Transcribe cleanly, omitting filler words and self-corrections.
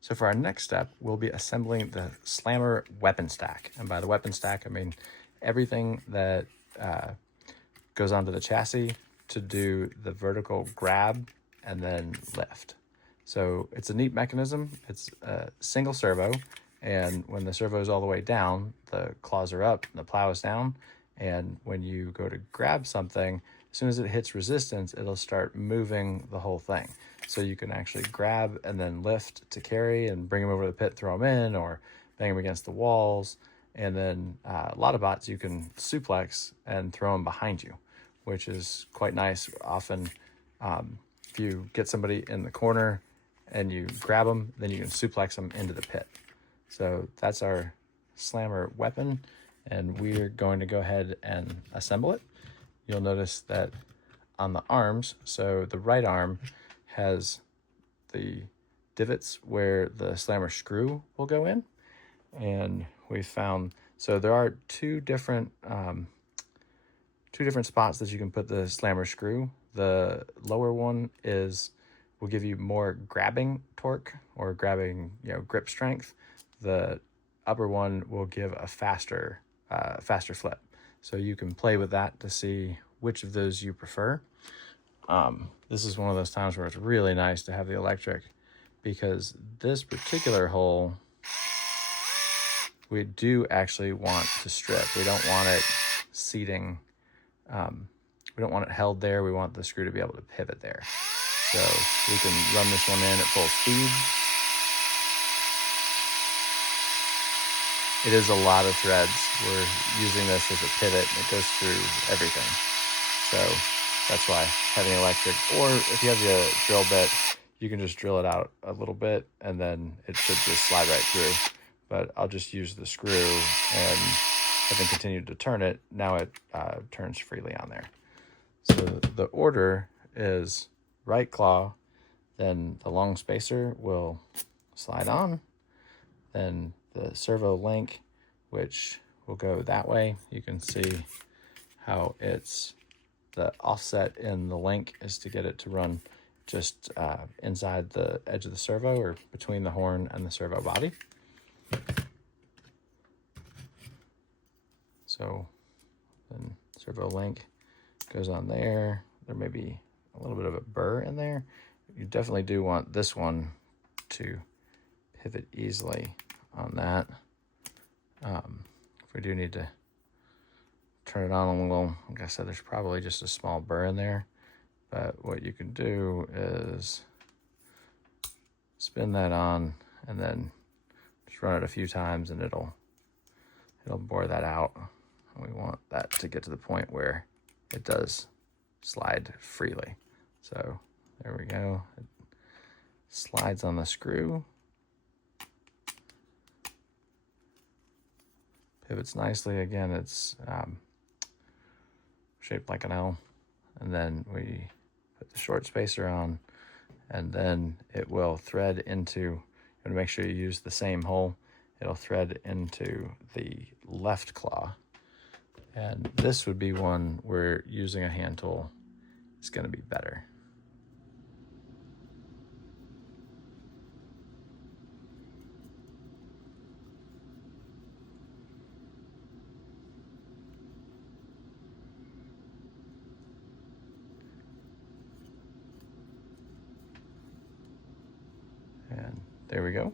So for our next step, we'll be assembling the Slammer weapon stack. And by the weapon stack, I mean everything that goes onto the chassis to do the vertical grab and then lift. So it's a neat mechanism. It's a single servo, and when the servo is all the way down, the claws are up and the plow is down. And when you go to grab something, as soon as it hits resistance, it'll start moving the whole thing. So you can actually grab and then lift to carry and bring them over the pit, throw them in, or bang them against the walls. And then a lot of bots you can suplex and throw them behind you, which is quite nice. Often if you get somebody in the corner and you grab them, then you can suplex them into the pit. So that's our Slammer weapon, and we're going to go ahead and assemble it. You'll notice that on the arms, so the right arm has the divots where the Slammer screw will go in, and we found, so there are two different spots that you can put the Slammer screw. The lower one will give you more grabbing torque or grabbing, grip strength. The upper one will give a faster flip. So you can play with that to see which of those you prefer. This is one of those times where it's really nice to have the electric, because this particular hole we do actually want to strip. We don't want it seating. We don't want it held there. We want the screw to be able to pivot there. So we can run this one in at full speed. It is a lot of threads. We're using this as a pivot, and it goes through everything. So that's why having electric, or if you have the drill bit, you can just drill it out a little bit and then it should just slide right through. But I'll just use the screw, and if I continue to turn it, now it turns freely on there. So the order is right claw, then the long spacer will slide on, then the servo link, which will go that way. You can see how the offset in the link is to get it to run just inside the edge of the servo, or between the horn and the servo body. So then servo link goes on there. There may be a little bit of a burr in there. You definitely do want this one to pivot easily on that. If we do need to turn it on a little, like I said, there's probably just a small burr in there. But what you can do is spin that on and then just run it a few times, and it'll bore that out. And we want that to get to the point where it does slide freely. So there we go. It slides on the screw. Pivots nicely. Again, it's shaped like an L. And then we put the short spacer on, and then it will thread into, you want to make sure you use the same hole. It'll thread into the left claw. And this would be one where using a hand tool is going to be better. And there we go.